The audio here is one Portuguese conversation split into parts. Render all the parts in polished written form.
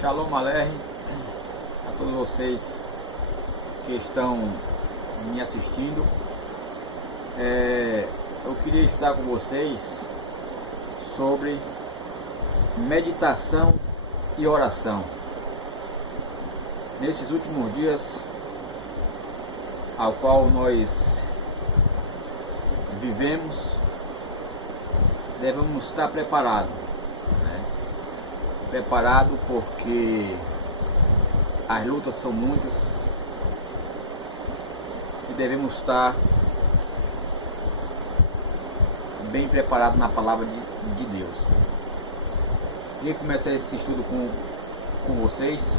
Shalom Aleichem a todos vocês que estão me assistindo. Eu queria estudar com vocês sobre meditação e oração. Nesses últimos dias ao qual nós vivemos, devemos estar preparados, preparado porque as lutas são muitas e devemos estar bem preparados na palavra de Deus. Queria começar esse estudo com vocês.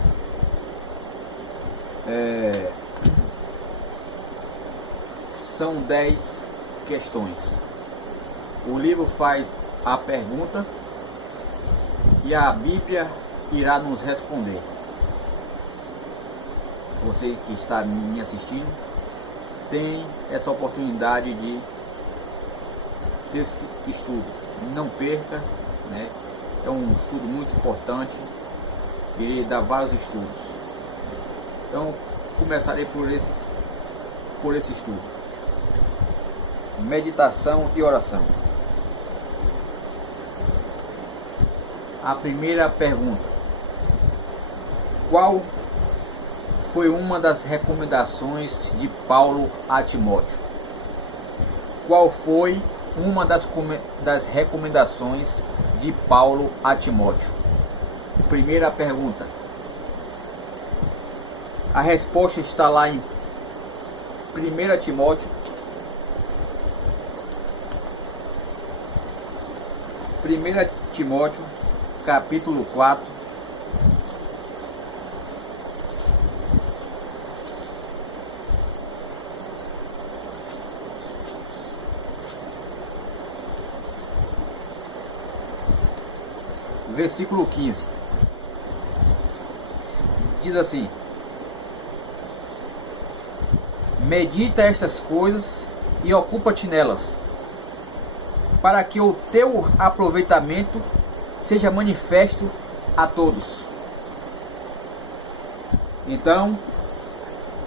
São 10 questões. O livro faz a pergunta e a Bíblia irá nos responder. Você que está me assistindo tem essa oportunidade desse estudo. Não perca, É um estudo muito importante. Irei dar vários estudos. Então começarei por esse estudo. Meditação e oração. A primeira pergunta: qual foi uma das recomendações de Paulo a Timóteo? Qual foi uma das recomendações de Paulo a Timóteo? Primeira pergunta. A resposta está lá em 1 Timóteo, 1 Timóteo, capítulo 4, versículo 15. Diz assim: medita estas coisas e ocupa-te nelas, para que o teu aproveitamento seja manifesto a todos. Então,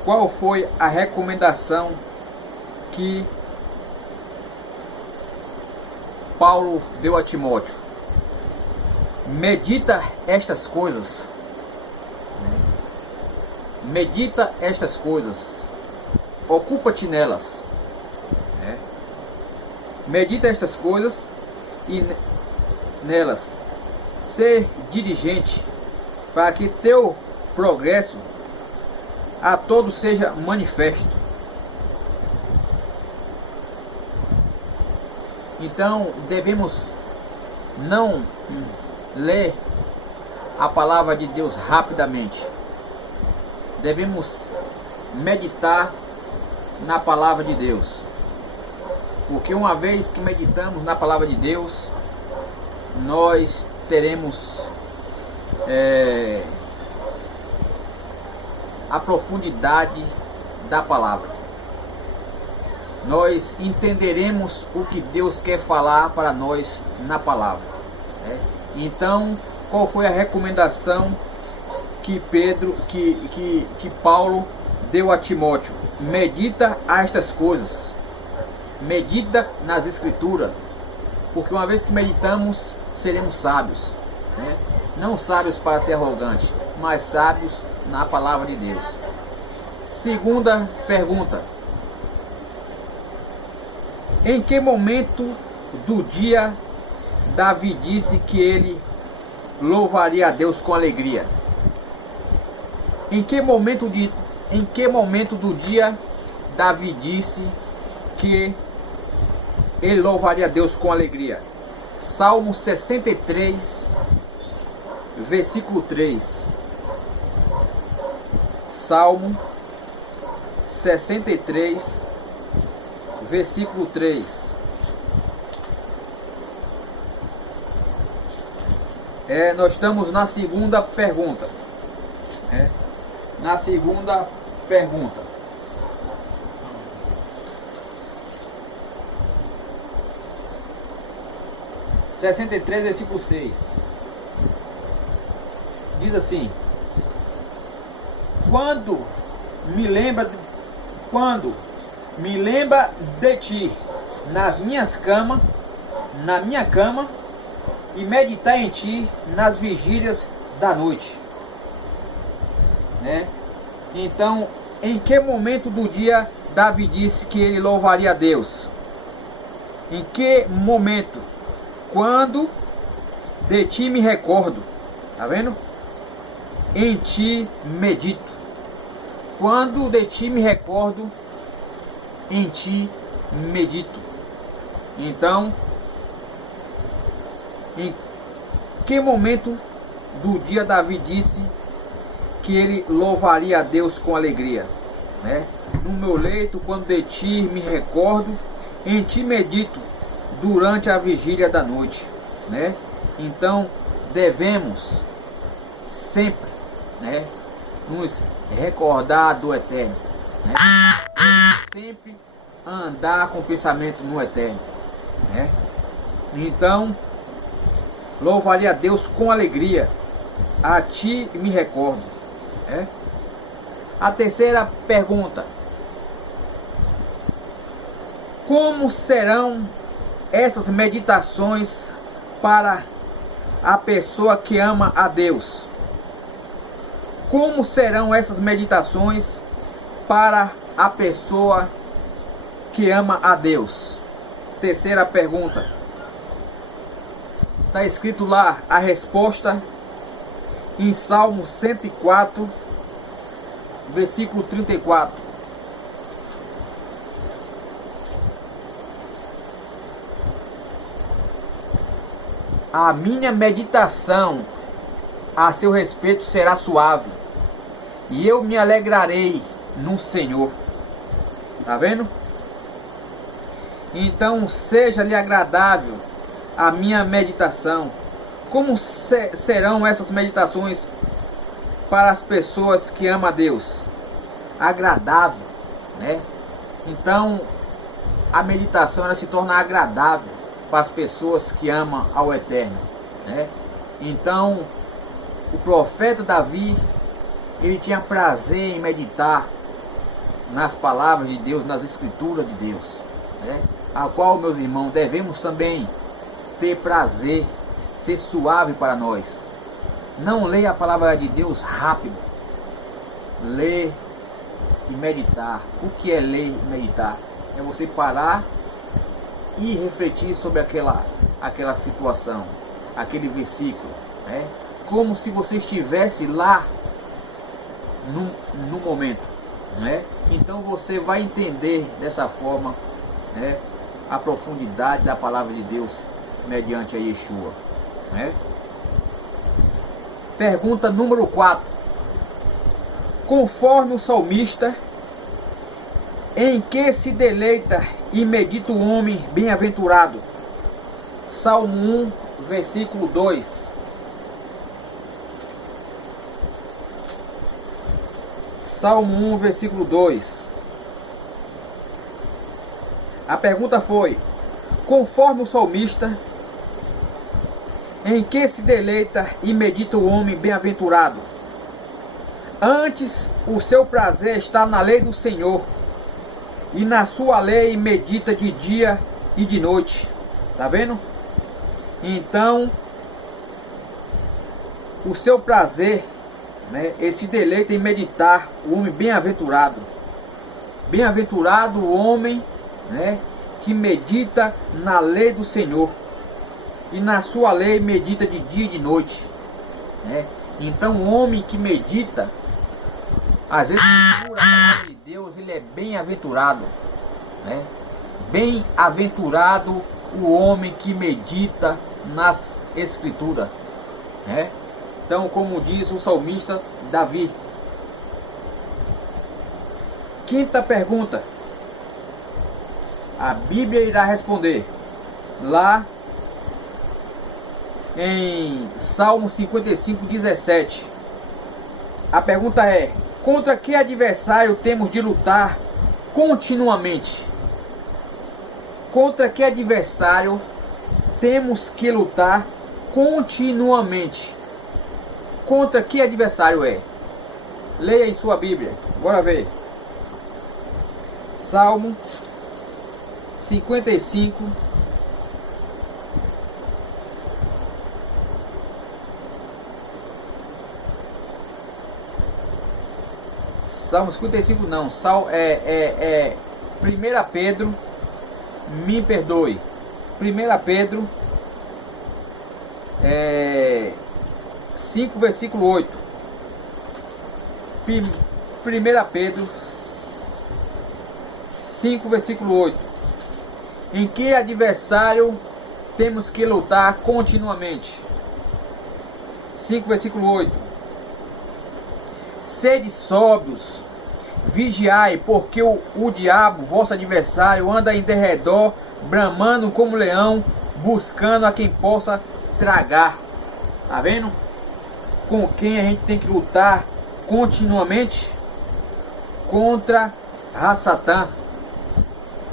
qual foi a recomendação que Paulo deu a Timóteo? Medita estas coisas. Medita estas coisas. Ocupa-te nelas. Medita estas coisas e nelas ser diligente, para que teu progresso a todos seja manifesto. Então devemos não ler a palavra de Deus rapidamente. Devemos meditar na palavra de Deus, porque uma vez que meditamos na palavra de Deus, nós teremos a profundidade da palavra. Nós entenderemos o que Deus quer falar para nós na palavra. Então, qual foi a recomendação que Paulo deu a Timóteo? Medita estas coisas. Medita nas Escrituras, porque uma vez que meditamos, seremos sábios, não sábios para ser arrogantes, mas sábios na palavra de Deus. Segunda pergunta: em que momento do dia Davi disse que ele louvaria a Deus com alegria? Em que momento do dia Davi disse que ele louvaria a Deus com alegria? Salmo 63, versículo 3. Salmo 63, versículo 3. Nós estamos na segunda pergunta. Na segunda pergunta. 63, versículo 6. diz assim: quando me lembra de ti na minha cama, e meditar em ti nas vigílias da noite, né? Então, em que momento do dia Davi disse que ele louvaria a Deus? Em que momento? Quando de ti me recordo, tá vendo? Em ti medito. Quando de ti me recordo, em ti medito. Então, em que momento do dia Davi disse que ele louvaria a Deus com alegria, né? No meu leito, quando de ti me recordo, em ti medito durante a vigília da noite, né? Então devemos sempre, né, nos recordar do eterno, né? Sempre andar com o pensamento no eterno, né? Então louvaria a Deus com alegria, a ti me recordo, né? A terceira pergunta: como serão essas meditações para a pessoa que ama a Deus? Como serão essas meditações para a pessoa que ama a Deus? Terceira pergunta. Está escrito lá a resposta em Salmo 104, versículo 34. A minha meditação a seu respeito será suave, e eu me alegrarei no Senhor. Tá vendo? Então seja-lhe agradável a minha meditação. Como serão essas meditações para as pessoas que amam a Deus? Agradável, né? Então a meditação ela se torna agradável para as pessoas que amam ao Eterno, né? Então o profeta Davi, ele tinha prazer em meditar nas palavras de Deus, nas escrituras de Deus, né? A qual, meus irmãos, devemos também ter prazer, ser suave para nós. Não leia a palavra de Deus rápido. Ler e meditar. O que é ler e meditar? É você parar e refletir sobre aquela situação, aquele versículo, né? Como se você estivesse lá no momento, né? Então você vai entender dessa forma, né, a profundidade da palavra de Deus mediante a Yeshua, né? Pergunta número 4. Conforme o salmista, em que se deleita e medita o homem bem-aventurado? Salmo 1, versículo 2. Salmo 1, versículo 2. A pergunta foi: conforme o salmista, em que se deleita e medita o homem bem-aventurado? Antes o seu prazer está na lei do Senhor, e na sua lei medita de dia e de noite. Tá vendo? Então o seu prazer, né, esse deleita em meditar o homem bem-aventurado. Bem-aventurado o homem, né, que medita na lei do Senhor, e na sua lei medita de dia e de noite, né? Então o homem que medita as escrituras, a palavra de Deus, ele é bem-aventurado, né? Bem-aventurado o homem que medita nas escrituras, né? Então, como diz o salmista Davi. Quinta pergunta. A Bíblia irá responder lá em Salmo 55, 17. A pergunta é: contra que adversário temos de lutar continuamente? Contra que adversário temos que lutar continuamente? contra que adversário é? Leia em sua Bíblia. Bora ver. Salmo 55. Salmo 55 não. 1 Pedro. Me perdoe. 1 Pedro 5, versículo 8. 1 Pedro 5, versículo 8. Em que adversário temos que lutar continuamente? 5, versículo 8. Sede sóbrios, vigiai, porque o diabo, vosso adversário, anda em derredor, bramando como leão, buscando a quem possa tragar. Tá vendo? Com quem a gente tem que lutar continuamente? Contra Ra-Satã.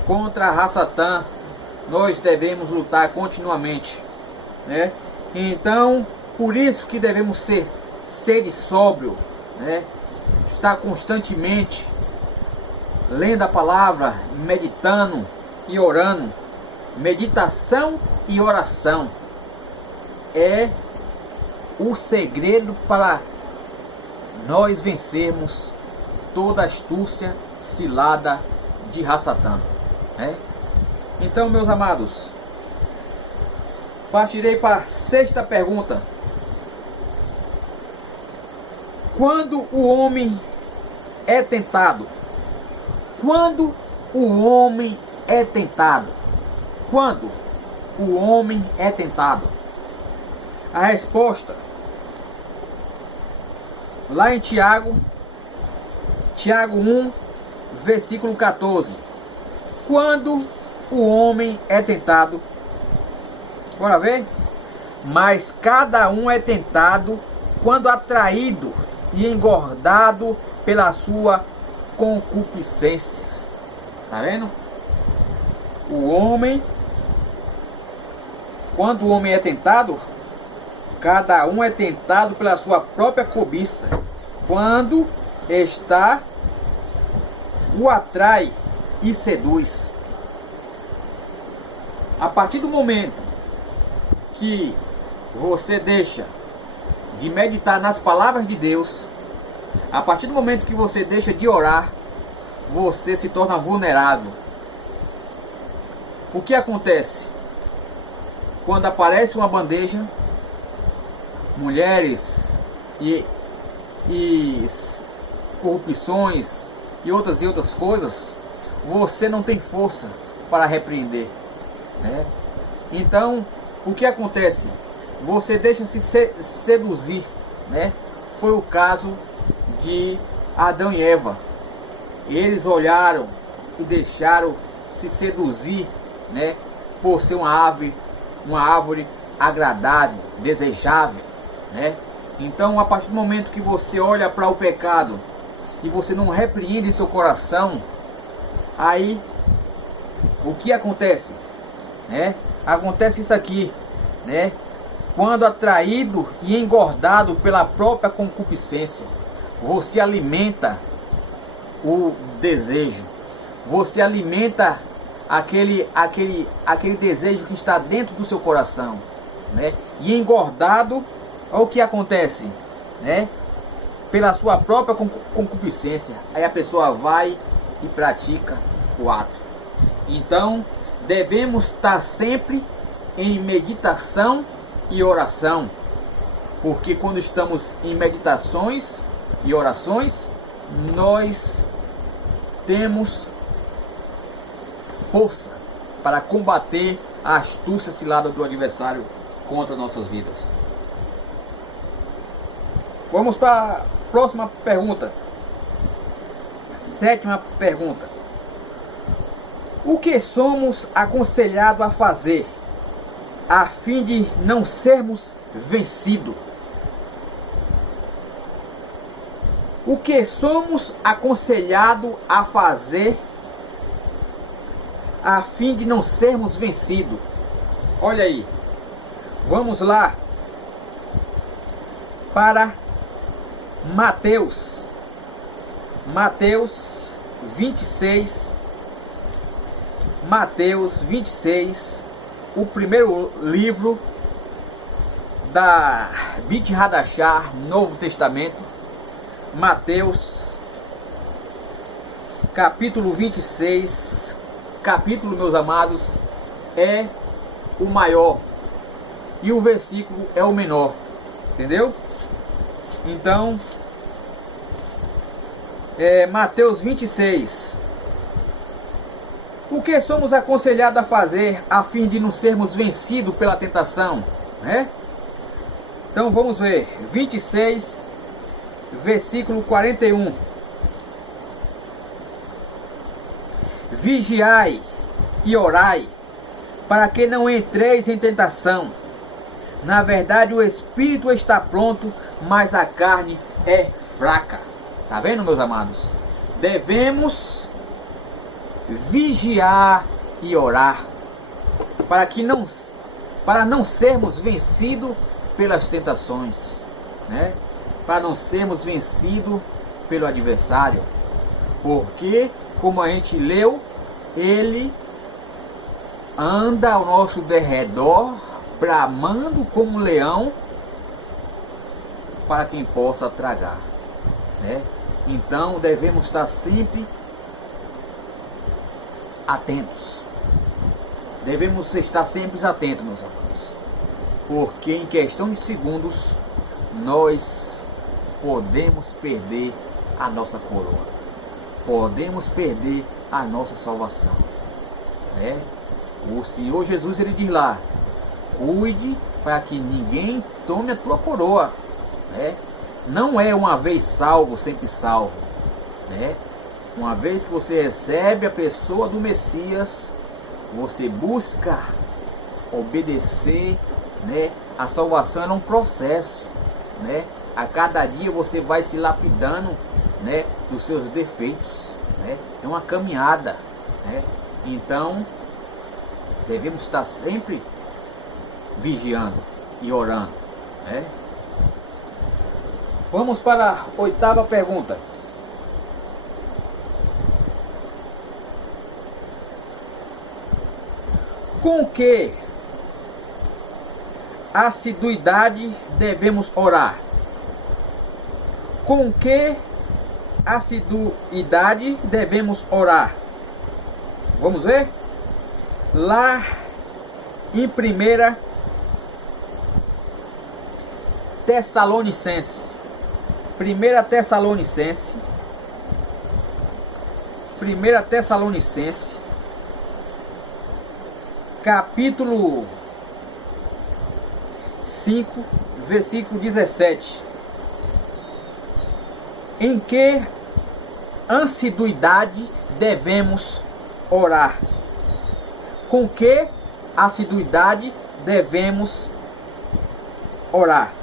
Contra Ra-Satã nós devemos lutar continuamente, né? Então, por isso que devemos ser sóbrio, né? Estar constantemente lendo a palavra, meditando e orando. Meditação e oração é o segredo para nós vencermos toda astúcia, cilada de Ra-Satã, né? Então, meus amados, partirei para a sexta pergunta. Quando o homem é tentado? Quando o homem é tentado? Quando o homem é tentado? A resposta, lá em Tiago 1, versículo 14. Quando o homem é tentado? Bora ver? Mas cada um é tentado quando atraído e engordado pela sua concupiscência. Tá vendo? O homem, quando o homem é tentado, cada um é tentado pela sua própria cobiça. Quando o atrai e seduz. A partir do momento que você deixa de meditar nas palavras de Deus, a partir do momento que você deixa de orar, você se torna vulnerável. O que acontece? Quando aparece uma bandeja, mulheres e corrupções e outras coisas, você não tem força para repreender, né? Então, o que acontece? Você deixa se seduzir, né? Foi o caso de Adão e Eva. Eles olharam e deixaram se seduzir, né? Por ser uma árvore agradável, desejável, né? Então, a partir do momento que você olha para o pecado e você não repreende em seu coração, aí o que acontece, né? Acontece isso aqui, né? Quando atraído e engordado pela própria concupiscência, você alimenta o desejo, você alimenta aquele desejo que está dentro do seu coração, né? E engordado, olha o que acontece, né? Pela sua própria concupiscência, aí a pessoa vai e pratica o ato. Então, devemos estar sempre em meditação e oração, porque quando estamos em meditações e orações, nós temos força para combater a astúcia cilada do adversário contra nossas vidas. Vamos para a próxima pergunta. Sétima pergunta. O que somos aconselhados a fazer a fim de não sermos vencidos? O que somos aconselhados a fazer a fim de não sermos vencidos? Olha aí. Vamos lá para Mateus 26, Mateus 26, o primeiro livro da Brit Hadashah, Novo Testamento. Mateus, capítulo 26, capítulo, meus amados, é o maior e o versículo é o menor, entendeu? Então, Mateus 26. O que somos aconselhados a fazer a fim de não sermos vencidos pela tentação, né? Então vamos ver, 26, versículo 41. Vigiai e orai, para que não entreis em tentação. Na verdade, o espírito está pronto, mas a carne é fraca. Tá vendo, meus amados? Devemos vigiar e orar para não sermos vencidos pelas tentações, né? Para não sermos vencidos pelo adversário, porque, como a gente leu, ele anda ao nosso derredor, bramando como um leão, para quem possa tragar, né? Então devemos estar sempre atentos. Devemos estar sempre atentos, meus amados, porque em questão de segundos nós podemos perder a nossa coroa, podemos perder a nossa salvação, né? O Senhor Jesus, ele diz lá: cuide para que ninguém tome a tua coroa, né? Não é uma vez salvo, sempre salvo, né? Uma vez que você recebe a pessoa do Messias, você busca obedecer, né? A salvação é um processo, né? A cada dia você vai se lapidando, né, dos seus defeitos, né? É uma caminhada, né? Então devemos estar sempre vigiando e orando, né? Vamos para a oitava pergunta. Com que assiduidade devemos orar? Com que assiduidade devemos orar? Vamos ver? Lá em 1 Tessalonicenses, 1 Tessalonicenses, capítulo 5, versículo 17. Em que assiduidade devemos orar? Com que assiduidade devemos orar?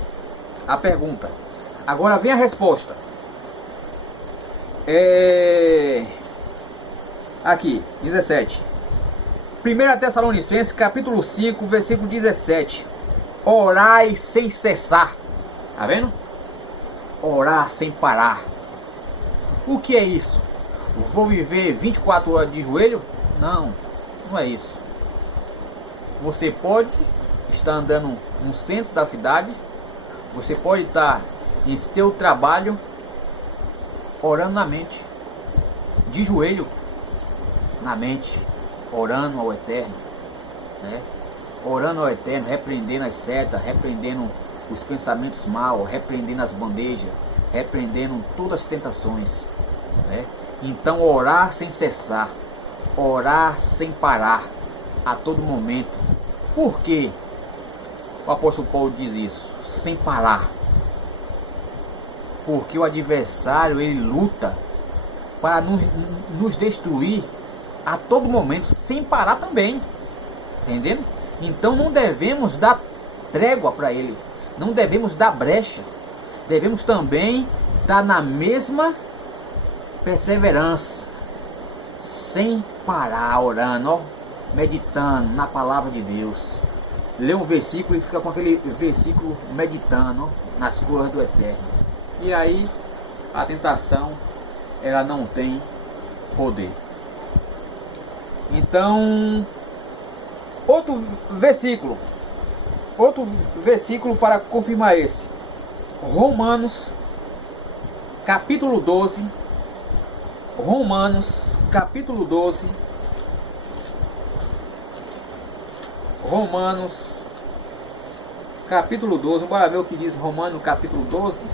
A pergunta. Agora vem a resposta. Aqui, 17. 1 Tessalonicenses, capítulo 5, versículo 17. Orai sem cessar. Tá vendo? Orar sem parar. O que é isso? Vou viver 24 horas de joelho? Não, não é isso. Você pode estar andando no centro da cidade, você pode estar em seu trabalho, orando na mente, de joelho na mente, orando ao Eterno, né? Orando ao Eterno, repreendendo as setas, repreendendo os pensamentos maus, repreendendo as bandejas, repreendendo todas as tentações, né? Então orar sem cessar, orar sem parar, a todo momento. Por que o apóstolo Paulo diz isso? Sem parar. Porque o adversário, ele luta para nos destruir a todo momento, sem parar também, entendendo? Então não devemos dar trégua para ele, não devemos dar brecha, devemos também estar na mesma perseverança, sem parar, orando, ó, meditando na palavra de Deus. Lê um versículo e fica com aquele versículo meditando, ó, nas coisas do Eterno. E aí a tentação, ela não tem poder. Então, outro versículo para confirmar esse. Romanos capítulo 12. Romanos capítulo 12. Romanos capítulo 12. Bora ver o que diz Romanos capítulo 12.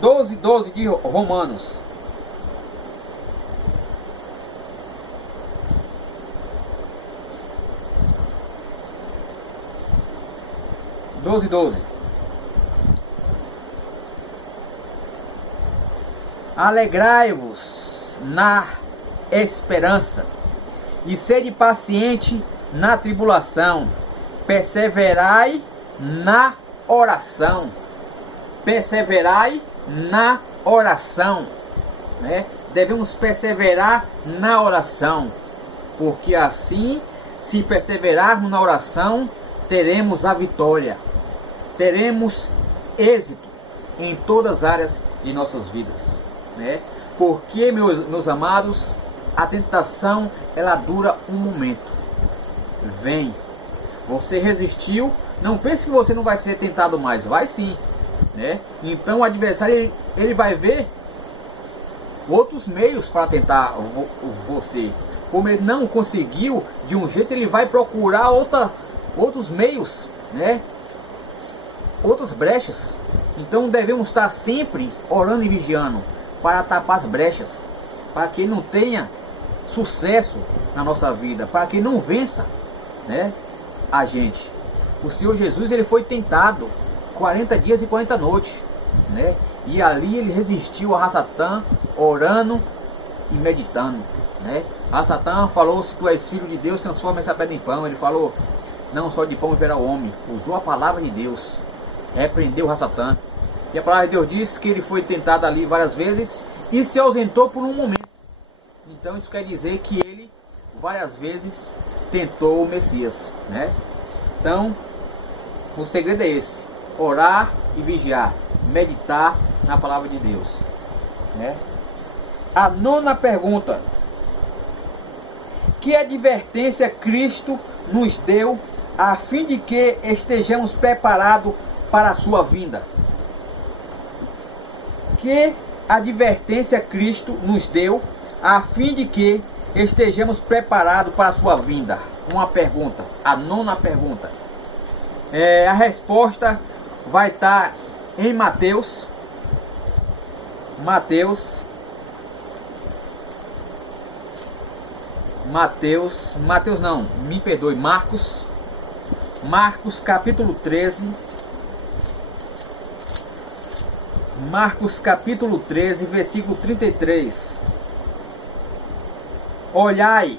12 de Romanos. Doze. Alegrai-vos na esperança, e sede paciente na tribulação, perseverai na oração. Perseverai na oração, né? Devemos perseverar na oração, porque assim, se perseverarmos na oração, teremos a vitória, teremos êxito em todas as áreas de nossas vidas, né? Porque, meus amados, a tentação, ela dura um momento. Vem, você resistiu, não pense que você não vai ser tentado mais, vai sim, né? Então o adversário, ele vai ver outros meios para tentar você. Como ele não conseguiu de um jeito, ele vai procurar outros meios, né? Outras brechas. Então devemos estar sempre orando e vigiando para tapar as brechas, para que ele não tenha sucesso na nossa vida, para que ele não vença, né, a gente. O Senhor Jesus, ele foi tentado 40 dias e 40 noites, né? E ali ele resistiu a Satã, orando e meditando, né? A Satã falou: se tu és filho de Deus, transforma essa pedra em pão. Ele falou: não só de pão viverá o homem. Usou a palavra de Deus, repreendeu a Satã. E a palavra de Deus diz que ele foi tentado ali várias vezes e se ausentou por um momento. Então isso quer dizer que ele várias vezes tentou o Messias, né? Então o segredo é esse: orar e vigiar, meditar na palavra de Deus, né? A nona pergunta: que advertência Cristo nos deu a fim de que estejamos preparados para a sua vinda? Que advertência Cristo nos deu a fim de que estejamos preparados para a sua vinda? Uma pergunta, a nona pergunta. A resposta vai estar em Mateus. Mateus não, me perdoe, Marcos capítulo 13. Marcos capítulo 13, versículo 33. Olhai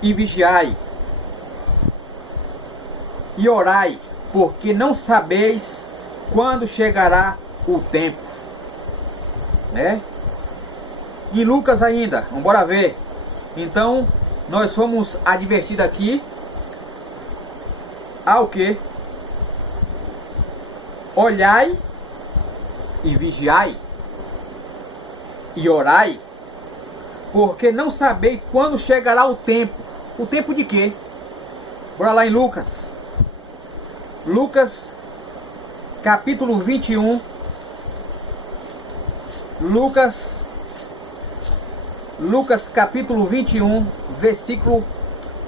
e vigiai e orai, porque não sabeis quando chegará o tempo, né? E Lucas ainda, vamos embora ver. Então, nós fomos advertidos aqui ao que? Olhai e vigiai e orai, porque não sabeis quando chegará o tempo. O tempo de quê? Bora lá em Lucas. Lucas capítulo 21. Lucas capítulo 21, versículo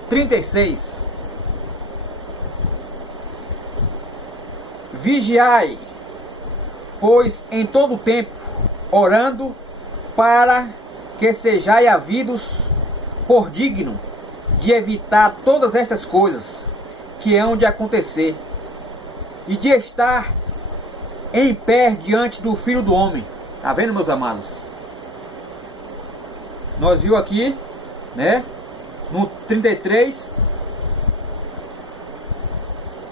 36. Vigiai, pois em todo tempo, orando, para que sejais havidos por digno de evitar todas estas coisas que hão de acontecer, e de estar em pé diante do Filho do Homem. Tá vendo, meus amados? Nós viu aqui, né, no 33,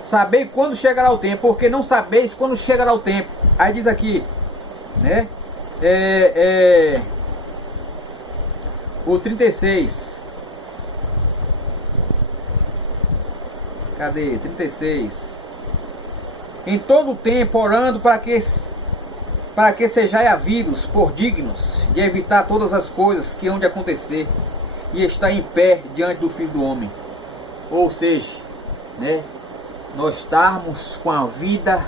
sabei quando chegará o tempo, porque não sabeis quando chegará o tempo. Aí diz aqui, né, o 36. Cadê? 36. em todo o tempo orando para que sejais havidos por dignos de evitar todas as coisas que hão de acontecer e estar em pé diante do Filho do Homem. Ou seja, né, nós estarmos com a vida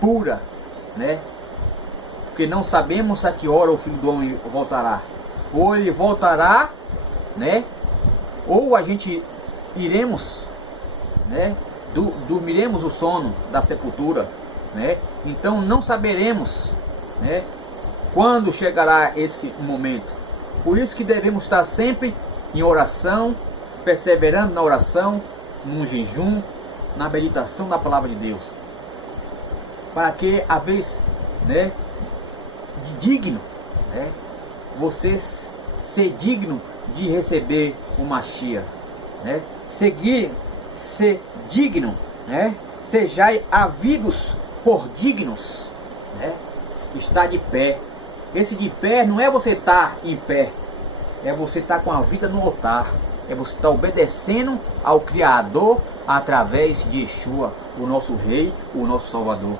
pura, né? Porque não sabemos a que hora o Filho do Homem voltará. Ou ele voltará, né? Ou a gente iremos, né? Dormiremos o sono da sepultura, né? Então não saberemos, né, quando chegará esse momento. Por isso que devemos estar sempre em oração, perseverando na oração, no jejum, na meditação da palavra de Deus, para que a vez, né, de digno, né, você ser digno de receber o Mashiach, né, ser digno, né, sejais havidos por dignos, né, estar de pé. Esse de pé não é você estar em pé, é você estar com a vida no altar, é você estar obedecendo ao Criador através de Yeshua, o nosso Rei, o nosso Salvador.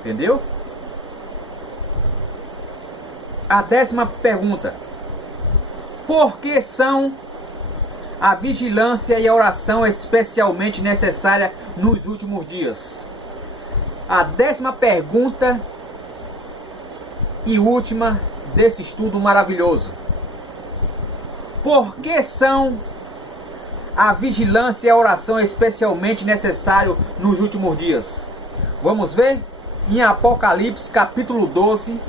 Entendeu? A 10ª pergunta: por que são a vigilância e a oração especialmente necessária nos últimos dias? A 10ª pergunta e última desse estudo maravilhoso. Por que são a vigilância e a oração especialmente necessário nos últimos dias? Vamos ver em Apocalipse capítulo 12,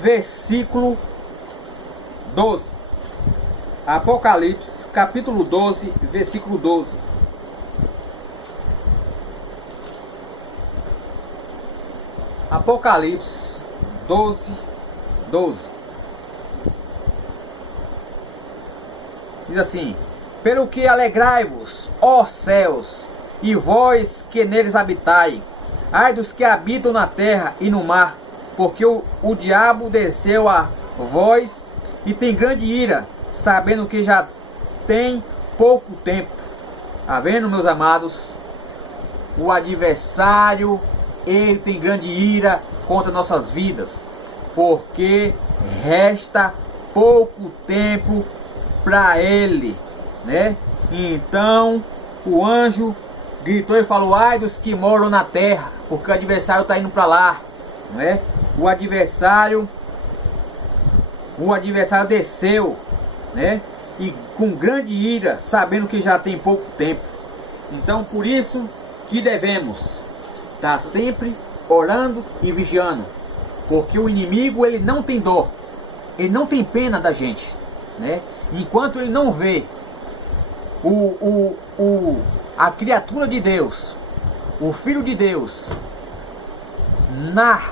versículo 12. Apocalipse capítulo 12, versículo 12. Apocalipse 12, 12. Diz assim: pelo que alegrai-vos, ó céus, e vós que neles habitai, ai dos que habitam na terra e no mar, porque o diabo desceu a vós e tem grande ira, sabendo que já tem pouco tempo. Tá vendo, meus amados? O adversário, ele tem grande ira contra nossas vidas, porque resta pouco tempo para ele, né? Então o anjo gritou e falou: ai dos que moram na terra, porque o adversário está indo para lá, né? O adversário desceu, né? E com grande ira, sabendo que já tem pouco tempo. Então por isso que devemos estar sempre orando e vigiando, porque o inimigo, ele não tem dor, ele não tem pena da gente, né? Enquanto ele não vê a criatura de Deus, o Filho de Deus, na